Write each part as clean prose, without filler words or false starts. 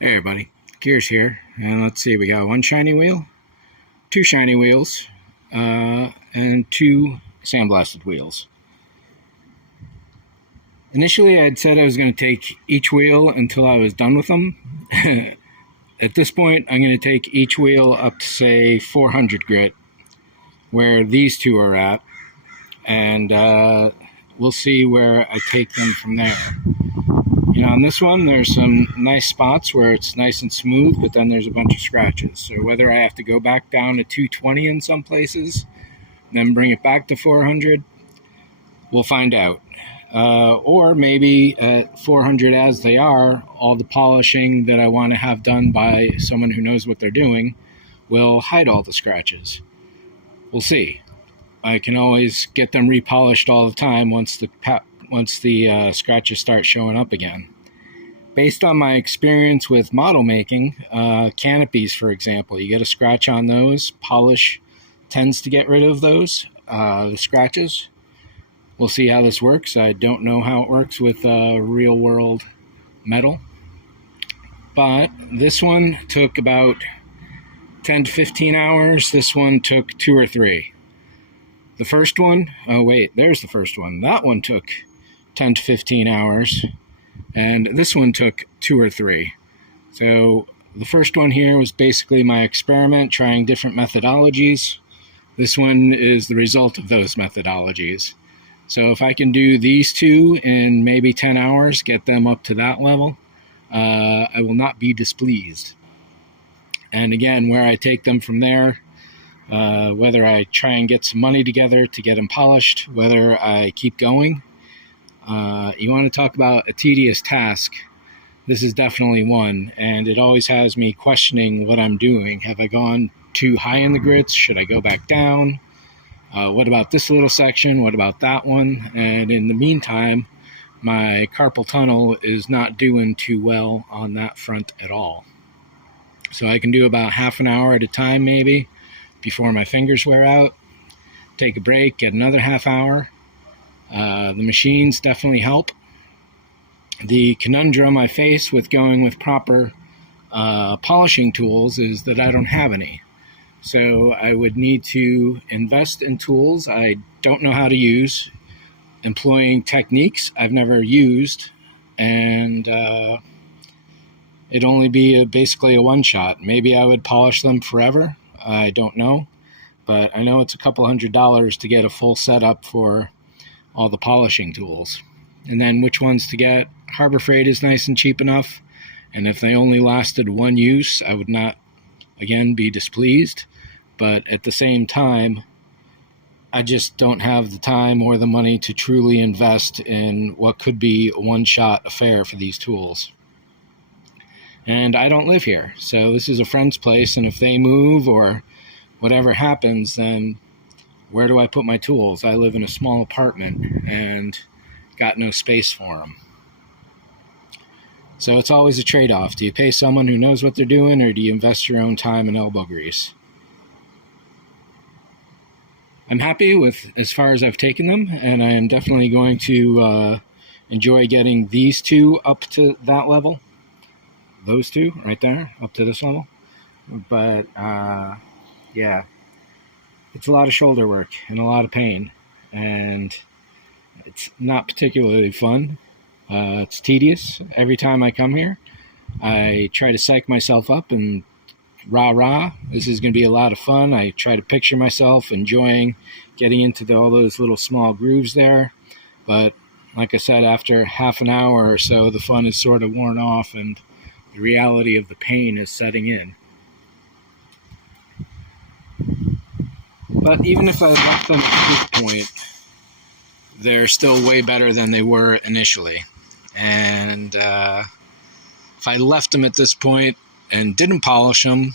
Hey everybody, Gears here, and let's see, we got one shiny wheel, two shiny wheels, and two sandblasted wheels. Initially I'd said I was going to take each wheel until I was done with them. At this point I'm going to take each wheel up to say 400 grit, where these two are at, and we'll see where I take them from there. You know, on this one, there's some nice spots where it's nice and smooth, but then there's a bunch of scratches. So whether I have to go back down to 220 in some places, then bring it back to 400, we'll find out. Or maybe at 400 as they are, all the polishing that I want to have done by someone who knows what they're doing will hide all the scratches. We'll see. I can always get them repolished all the time once the scratches start showing up again. Based on my experience with model making, canopies, for example, you get a scratch on those, polish tends to get rid of those, the scratches. We'll see how this works. I don't know how it works with real world metal, but this one took about 10 to 15 hours. This one took 2 or 3. The first one, oh wait, there's the first one. That one took 10 to 15 hours, and this one took 2 or 3. So the first one here was basically my experiment, trying different methodologies. This one is the result of those methodologies. So if I can do these two in maybe 10 hours, get them up to that level, I will not be displeased. And again, where I take them from there, whether I try and get some money together to get them polished, whether I keep going. You want to talk about a tedious task, this is definitely one, and it always has me questioning what I'm doing. Have I gone too high in the grits? Should I go back down? What about this little section? What about that one? And in the meantime, my carpal tunnel is not doing too well on that front at all. So I can do about half an hour at a time maybe before my fingers wear out, take a break, get another half hour. The machines definitely help. The conundrum I face with going with proper polishing tools is that I don't have any. So I would need to invest in tools I don't know how to use, employing techniques I've never used, and it'd only be basically a one-shot. Maybe I would polish them forever. I don't know, but I know it's a couple $100 to get a full setup for all the polishing tools. And then which ones to get. Harbor Freight is nice and cheap enough, and if they only lasted one use, I would not, again, be displeased. But at the same time, I just don't have the time or the money to truly invest in what could be a one-shot affair for these tools. And I don't live here, so this is a friend's place, and if they move or whatever happens, then where do I put my tools? I live in a small apartment and got no space for them. So it's always a trade-off. Do you pay someone who knows what they're doing, or do you invest your own time and elbow grease? I'm happy with as far as I've taken them, and I am definitely going to enjoy getting these two up to that level. Those two right there, up to this level. But, yeah, it's a lot of shoulder work and a lot of pain, and it's not particularly fun. It's tedious. Every time I come here, I try to psych myself up and rah, this is going to be a lot of fun. I try to picture myself enjoying getting into all those little small grooves there. But like I said, after half an hour or so, the fun is sort of worn off and the reality of the pain is setting in. But even if I left them at this point, they're still way better than they were initially. And if I left them at this point and didn't polish them,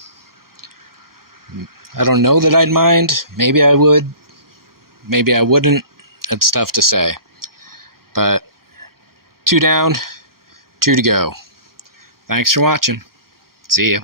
I don't know that I'd mind. Maybe I would. Maybe I wouldn't. It's tough to say. But 2 down, 2 to go. Thanks for watching. See ya.